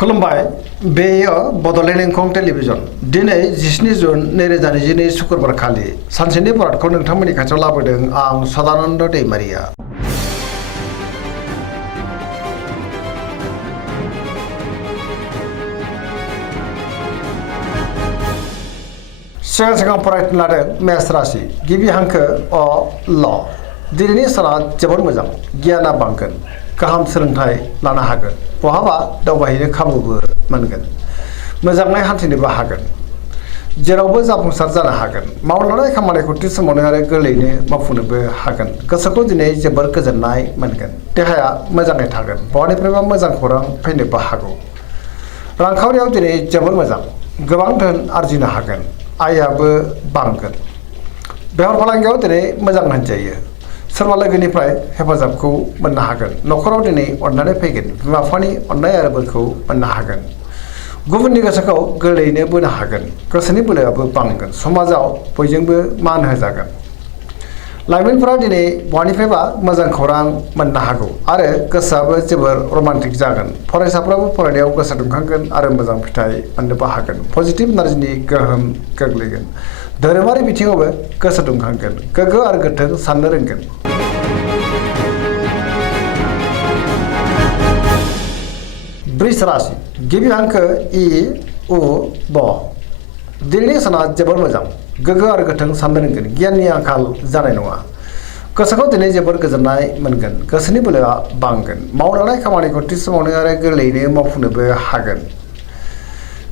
खुलुमबाय बेयो बड'लेण्ड इंखं टेलिभिजन दिनै 17 जुन 2022 शुक्रबार खालि सानसेनि बरादखौ नोंथांमोननि खाथियाव लाबोदों आं सदानन्द दैमारिया। सिगां फरायनो लादों मेष राशि गिबि हांखो अ ल दिनैनि साना जोबोद मोजां गियाना बांगोन गाहाम सोलोंथाइ लानो हागोन बहाबा दावबायहैनो खाबुबो मोनगोन मोजाङै हान्थिनोबो हागोन जेरावबो जाफुंसार जानो हागोन मावलांनाय खामानिखौ थि समावनो आरो गोरलैयैनो मावफुंनोबो हागोन गोसोखौ दिनै जोबोर गोजोननाय मोनगोन देहाया मोजाङै थागोन बहानिफ्रायबा मोजां खौरां फैनोबो हागौ रांखावरियाव दिनै जोबोर मोजां गोबां धोन आरजिनो हागोन आयाबो बांगोन बेफार फालांगियाव दिनै मोजां होनजायो सोरबा लोगोनिफ्राय हेफाजाबखौ मोननो हागोन न'खराव दिनै अननानै फैगोन बिमा बिफानि अननाय आरो बोरखौ मोननो हागोन गुबुननि गोसोखौ गोरलैयैनो बोनो हागोन गोसोनि बोलोआबो बांगोन समाजाव बयजोंबो मान होजागोन लाइमोनफोरा दिनै बहानिफ्रायबा मोजां खौरां मोननो हागौ आरो गोसोआबो जोबोर रमान्टिक जागोन फरायसाफ्राबो फरायनायाव गोसो दुंखांगोन आरो मोजां फिथाइ मोननोबो हागोन पजिटिभ एनार्जिनि गोहोम गोग्लैगोन धोरोमारि बिथिङावबो गोसो दुंखांगोन गोग्गो आरो गोथों साननो रोंगोन वृष राशि गिबि हांखो इ उ ब दिनैनि साना जोबोर मोजां गोग्गो आरो गोथों साननो रोंगोन गियाननि आंखाल जानाय नङा गोसोखौ दिनै जोबोर गोजोननाय मोनगोन गोसोनि बोलोआ बांगोन मावलांनाय खामानिखौ थि समावनो आरो गोरलैयैनो मावफुंनोबो हागोन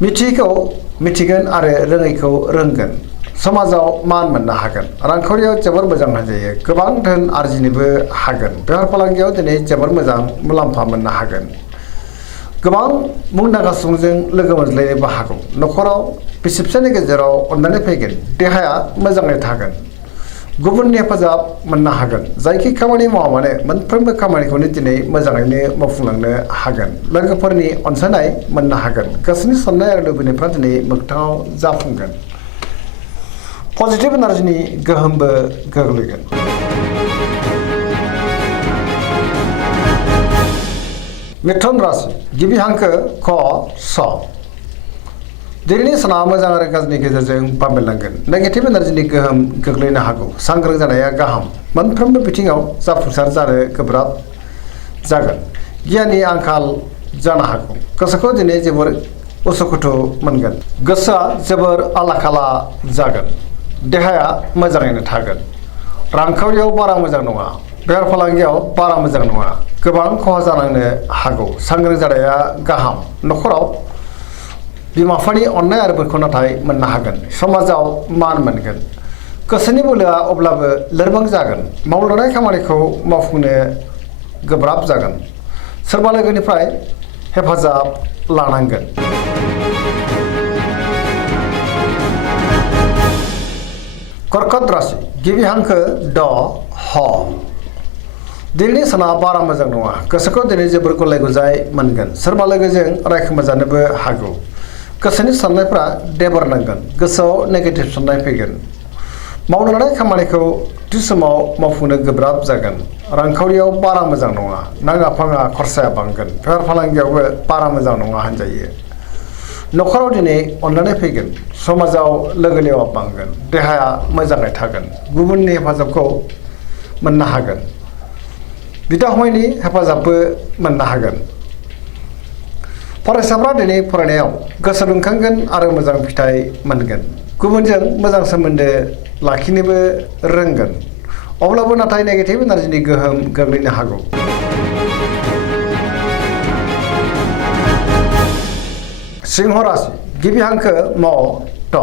मिथियैखौ मिथिगोन आरो रोङैखौ रोंगोन समाजाव मान मोननो हागोन रांखावरियाव जोबोर मोजां होनजायो गोबां धोन आरजिनोबो हागोन बेफार फालांगियाव दिनै जोबोर मोजां मुलाम्फा मोननो हागोन गोबां मुंदांखा सुबुंजों लोगो मोनज्लायनोबो हागौ न'खराव बिसि फिसायनि गेजेराव अननानै फैगोन देहाया मोजाङै थागोन गुबुननि हेफाजाब मोननो हागोन जायखि खामानि मावा मानो मोनफ्रोमबो खामानिखौनो दिनै मोजाङैनो मावफुंलांनो हागोन लोगोफोरनि अनसायनाय मोननो हागोन गोसोनि साननाय आरो लुबैनायफ्रा दिनै मोगथाङाव जाफुंगोन पजिटिभ एनार्जिनि गोहोमबो गोग्लैगोन मिथुन राशि गिबि हांखो क स दिनैनि साना मोजां आरो गाज्रिनि गेजेरजों बाबेनलांगोन नेगेटिभ एनार्जिनि गोहोम गोग्लैनो हागौ सांग्रां जानाया गाहाम मोनफ्रोमबो बिथिङाव जाफुंसार जानो गोब्राब जागोन गियाननि आंखाल जानो हागौ गोसोखौ दिनै जोबोर उसुखुथु मोनगोन गोसोआ जोबोर आला खाला जागोन देहाया मोजाङैनो थागोन रांखावरियाव बारा मोजां नङा बेफार फालांगियाव बारा मोजां नङा गोबां खहा जानांनो हागौ सांग्रां जानाया गाहाम न'खराव बिमा बिफानि अननाय आरो बोरखौ नाथाय मोननो हागोन समाजाव मान मोनगोन गोसोनि बोलोआ अब्लाबो लोरबां जागोन मावलांनाय खामानिखौ मावफुंनो गोब्राब जागोन सोरबा लोगोनिफ्राय हेफाजाब लानांगोन कर्कट राशि गिबि हांखो ड ह दिनैनि साना बारा मोजां नङा गोसोखौ दिनै जोबोर गुलाय गुजाय मोनगोन सोरबा लोगोजों रायखोमाजानोबो हागौ गोसोनि साननायफ्रा देबारनांगोन गोसोआव नेगेटिभ साननाय फैगोन मावनो लानाय खामानिखौ थि समाव मावफुंनो गोब्राब जागोन रांखावरियाव बारा मोजां नङा नाङा फाङा खरसाया बांगोन बेफार फालांगियावबो बारा मोजां नङा होनजायो न'खराव दिनै अननानै फैगोन समाजाव लोगो लेवा बांगोन देहाया मोजाङै थागोन गुबुननि हेफाजाबखौ मोननो हागोन बिदा फंबायनि हेफाजाबबो मोननो हागोन फरायसाफ्रा दिनै फरायनायाव गोसो दुंखांगोन आरो मोजां फिथाइ मोनगोन गुबुनजों मोजां सोमोन्दो लाखिनोबो रोंगोन अब्लाबो नाथाय नेगेटिभ एनार्जिनि गोहोम गोग्लैनो हागौ सिंह राशि गिबि हांखो म ट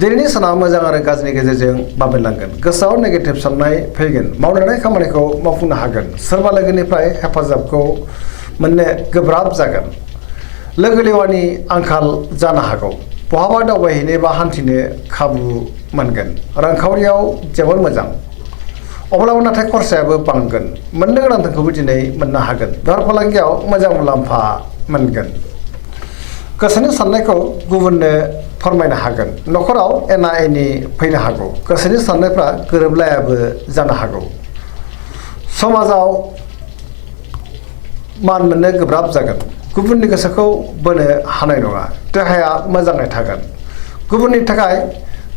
दिनैनि साना मोजां आरो गाज्रिनि गेजेरजों बाबेनलांगोन गोसोआव नेगेटिभ साननाय फैगोन मावलांनाय खामानिखौ मावफुंनो हागोन सोरबा लोगोनिफ्राय हेफाजाबखौ मोननो गोब्राब जागोन लोगो लेवानि आंखाल जानो हागौ बहाबा दावबायहैनो बा हान्थिनो खाबु मोनगोन रांखावरियाव जोबोर मोजां अब्लाबो नाथाय खरसायाबो बांगोन मोननो गोनां धोनखौबो दिनै मोननो हागोन बेफार फालांगियाव मोजां मुलाम्फा मोनगोन गोसोनि साननायखौ गुबुननो फोरमायनो हागोन न'खराव एना एनि फैनो हागौ गोसोनि साननायफ्रा गोरोबलायाबो जानो हागौ समाजाव मान मोननो गोब्राब जागोन गुबुननि गोसोखौ बोनो हानाय नङा देहाया मोजाङै थागोन गुबुननि थाखाय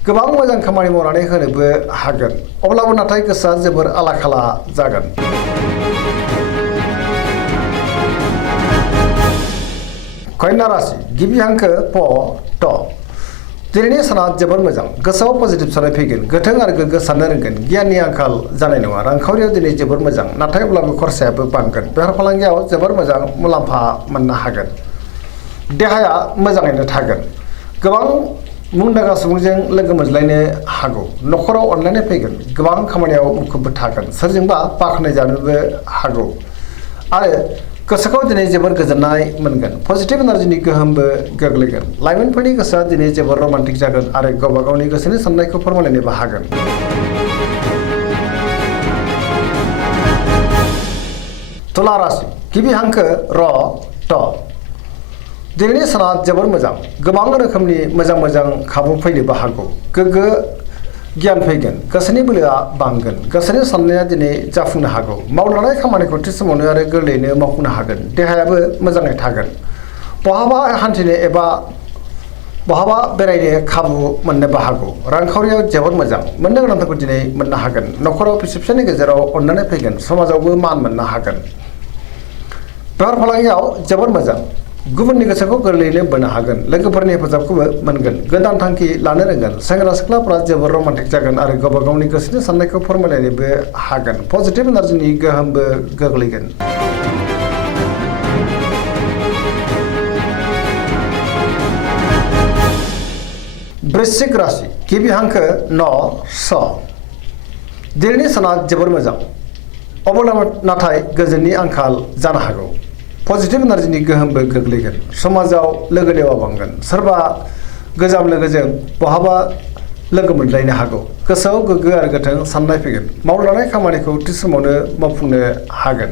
गोबां मोजां खामानि मावनानै होनोबो हागोन अब्लाबो नाथाय गोसोआ जोबोर आला-खाला जागोन कन्या राशि गिबि हांखो प ट दिनैनि साना जोबोर मोजां गोसोआव पजिटिभ साननाय फैगोन गोथों आरो गोग्गो साननो रोंगोन गियाननि आंखाल जानाय नङा रांखावरियाव दिनै जोबोर मोजां नाथाय अब्लाबो खरसायाबो बांगोन बेफार फालांगियाव जोबोर मोजां मुलाम्फा मोननो हागोन देहाया मोजाङैनो थागोन गोबां मुंदांखा सुबुंजों लोगो मोनज्लायनो हागौ न'खराव अनलायनाय फैगोन गोबां खामानियाव मुखुबबो थागोन सोरजोंबा बाख्नाय जानोबो हागौ आरो गोसोखौ दिनै जोबोर गोजोननाय मोनगोन पजिटिभ एनार्जिनि गोहोमबो गोग्लैगोन लाइमोनफोरनि गोसोआ दिनै जोबोर रमान्टिक जागोन आरो गावबा गावनि गोसोनि साननायखौ फोरमायलायनोबो हागोन तुला राशि गिबि हांखो र ट दिनैनि साना जोबोर मोजां गोबां रोखोमनि मोजां खाबु फैनोबो हागौ गोग्गो गियान फैगोन गोसोनि बोलोआ बांगोन गोसोनि साननाया दिनै जाफुंनो हागौ मावलांनाय खामानिखौ थि समावनो आरो गोरलैयैनो मावफुंनो हागोन देहायाबो मोजाङै थागोन बहाबा हान्थिनो एबा बहाबा बेरायनो खाबु मोननोबो हागौ रांखावरियाव जोबोर मोजां मोननो गोनांफोरखौ दिनै मोननो हागोन न'खराव फिसा फिसानि गेजेराव अननानै फैगोन समाजावबो मान मोननो हागोन बेफार फालांगियाव जोबोर मोजां गुबुननि गोसोखौ गोरलैयैनो बोनो हागोन लोगोफोरनि हेफाजाबखौबो मोनगोन गोदान थांखि लानो रोंगोन सेंग्रा सिख्लाफोरा जोबोर रमान्टिक जागोन आरो गावबा गावनि गोसोनि साननायखौ फोरमायलायनोबो हागोन पजिटिभ एनार्जिनि गोहोमबो गोग्लैगोन वृश्चिक राशि गिबि हांखो न स दिनैनि साना जोबोर मोजां अब्लाबो नाथाय गोजोननि आंखाल जानो हागौ पजिटिभ एनार्जिनि गोहोमबो गोग्लैगोन समाजाव लोगो लेवा बांगोन सोरबा गोजाम लोगोजों बहाबा लोगो मोनलायनो हागौ गोसोआव गोग्गो आरो गोथों साननाय फैगोन मावलांनाय खामानिखौ थि समावनो मावफुंनो हागोन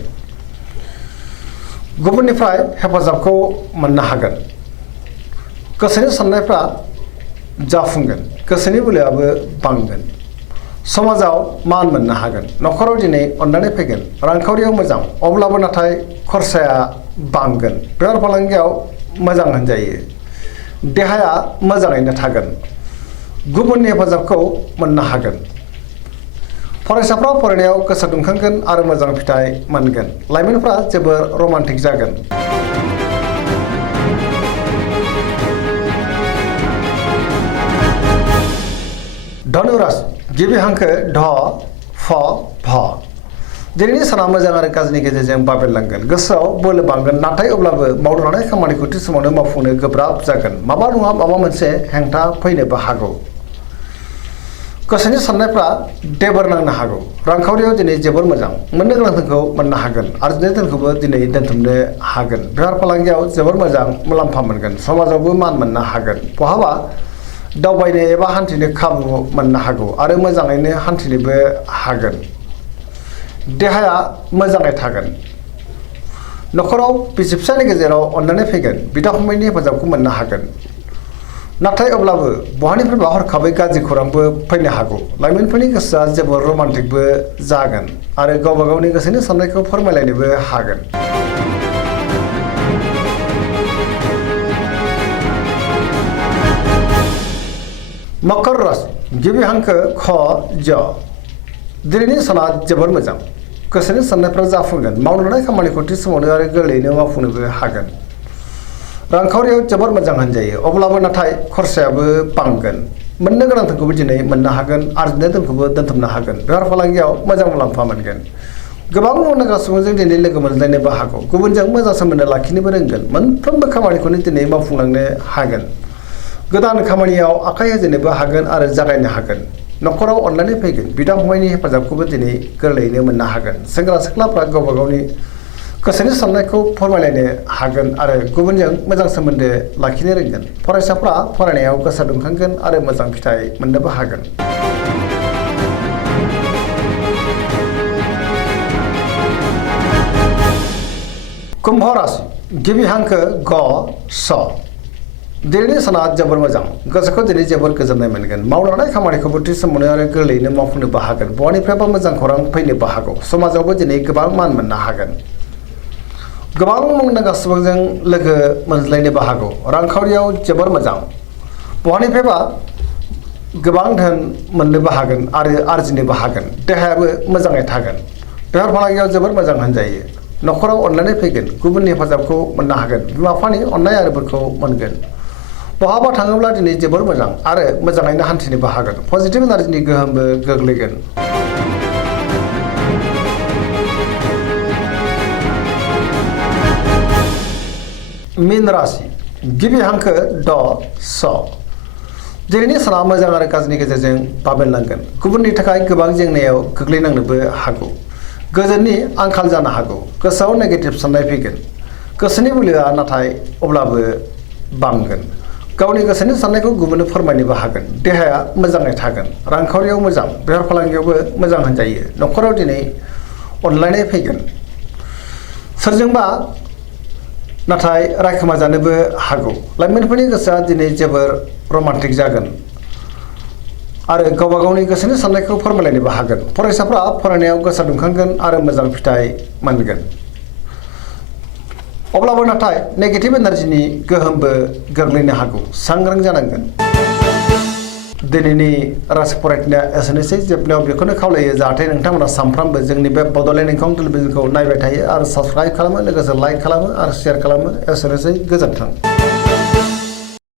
गुबुननिफ्राय हेफाजाबखौ मोननो हागोन गोसोनि साननायफ्रा जाफुंगोन गोसोनि बोलोआबो बांगोन समाजाव मान मोननो हागोन न'खराव दिनै अननानै फैगोन रांखावरियाव मोजां अब्लाबो नाथाय खरसाया बांगोन बेफार फालांगियाव मोजां होनजायो देहाया मोजाङैनो थागोन गुबुननि हेफाजाबखौ मोननो हागोन फरायसाफ्रा फरायनायाव गोसो दुंखांगोन आरो मोजां फिथाइ मोनगोन लाइमोनफ्रा जोबोर रमान्टिक जागोन धनु राशि गिबि हांखो ढ फ भ दिनैनि साना मोजां आरो गाज्रिनि गेजेरजों बाबेरलांगोन गोसोआव बोलो बांगोन नाथाय अब्लाबो मावलांनाय खामानिखौ थि समावनो मावफुंनो गोब्राब जागोन माबा नङा माबा मोनसे हेंथा फैनोबो हागौ गोसोनि साननायफ्रा देबोर नांनो हागौ रांखावरियाव दिनै जोबोर मोजां मोननो गोनांखौ मोननो हागोन आरजिनाय धोनखौबो दिनै दोनथुमनो हागोन बेफार फालांगियाव जोबोर मोजां मुलाम्फा मोनगोन समाजावबो मान मोननो हागोन बहाबा दावबायनो एबा हान्थिनो खाबु मोननो हागौ आरो मोजाङैनो हान्थिनोबो हागोन देहाया मोजाङै थागोन न'खराव बिसि फिसानि गेजेराव अननानै फैगोन बिदा फंबायनि हेफाजाबखौ मोननो हागोन नाथाय अब्लाबो बहानिफ्रायबा हरखाबै गाज्रि खौरांबो फैनो हागौ लाइमोनफोरनि गोसोआ जोबोर रमान्टिकबो जागोन आरो गावबा गावनि गोसोनि साननायखौ फोरमायलायनोबो हागोन मकर राशि गिबि हांखो ख ज दिनैनि साना जोबोर मोजां गोसोनि साननायफ्रा जाफुंगोन मावलांनाय खामानिखौ थि समावनो आरो गोरलैयैनो मावफुंनोबो हागोन रांखावरियाव जोबोर मोजां होनजायो अब्लाबो नाथाय खरसायाबो बांगोन मोननो गोनांखौबो दिनै मोननो हागोन आरजिनाय धोनखौबो दोनथुमनो हागोन बेफार फालांगियाव मोजां मुलाम्फा मोनगोन गोबां मुंदांखा सुबुंजों दिनै लोगो मोनज्लायनोबो हागौ गुबुनजों मोजां सोमोन्दो लाखिनोबो रोंगोन मोनफ्रोमबो खामानिखौनो दिनै मावफुंलांनो हागोन गोदान खामानियाव आखाइ होजेननोबो हागोन आरो जागायनो हागोन न'खराव अननानै फैगोन बिदा फंबायनि हेफाजाबखौबो दिनै गोरलैयैनो मोननो हागोन सेंग्रा सिख्लाफ्रा गावबा गावनि गोसोनि साननायखौ फोरमायलायनो हागोन आरो गुबुनजों मोजां सोमोन्दो लाखिनो रोंगोन फरायसाफ्रा फरायनायाव गोसो दुंखांगोन आरो मोजां फिथाइ मोननोबो हागोन कुम्भ राशि गिबि हांखो ग स दिनैनि साना जोबोर मोजां गोसोखौ दिनै जोबोर गोजोननाय मोनगोन मावलांनाय खामानिखौबो थि समावनो आरो गोरलैयैनो मावफुंनोबो हागोन बहानिफ्रायबा मोजां खौरां फैनोबो हागौ समाजावबो दिनै गोबां मान मोननो हागोन गोबां मुंदांखा सुबुंजों लोगो मोनज्लायनोबो हागौ। रांखावरियाव जोबोर मोजां। बहानिफ्रायबा गोबां धोन मोननोबो हागोन आरो आरजिनोबो हागोन। देहायाबो मोजाङै थागोन। बेफार फालांगियाव जोबोर मोजां होनजायो। न'खराव अनलायनाय फैगोन। गुबुननि हेफाजाबखौ मोननो हागोन। बिमा बिफानि अननाय आरो बोरखौ मोनगोन। बहाबा थाङोब्ला दिनै जोबोर मोजां आरो मोजाङैनो हान्थिनोबो हागोन। पजिटिभ एनार्जिनि गोहोमबो गोग्लैगोन। मीन राशि गिबि हांखो ड स। दिनैनि साना मोजां आरो गाज्रिनि गेजेरजों बाबेनलांगोन। गुबुननि थाखाय गोबां जेंनायाव गोग्लैनांनोबो हागौ। गोजोननि आंखाल जानो हागौ। गोसोआव नेगेटिभ साननाय फैगोन। गोसोनि बोलोआ नाथाय अब्लाबो बांगोन। गावनि गोसोनि साननायखौ गुबुननो फोरमायनोबो हागोन। देहाया मोजाङै थागोन। रांखावरियाव मोजां। बेफार फालांगियावबो मोजां होनजायो। न'खराव दिनै अनलायनाय फैगोन। सोरजोंबा नाथाय रायखोमा जानोबो हागौ। लाइमोनफोरनि गोसोआ दिनै जोबोर रमान्टिक जागोन आरो गावबा गावनि गोसोनि साननायखौ फोरमायलायनोबो हागोन। फरायसाफ्रा फरायनायाव गोसो दुंखांगोन आरो मोजां फिथाइ मोनगोन। अब्लाबो नाथाय नेगेटिभ एनार्जिनि गोहोमबो गोग्लैनो हागौ। सांग्रां जानांगोन। दिनैनि राशि फरायथिनाया एसेनोसै। जोबनायाव बेखौनो खावलायो जाहाथे नोंथांमोना सानफ्रामबो जोंनि बे बड'लेण्ड इंखं टेलिभिजनखौ नायबाय थायो आरो साबस्क्राइब खालामो, लोगोसे लाइक खालामो आरो शेयार खालामो। एसेनोसै। गोजोन्थों।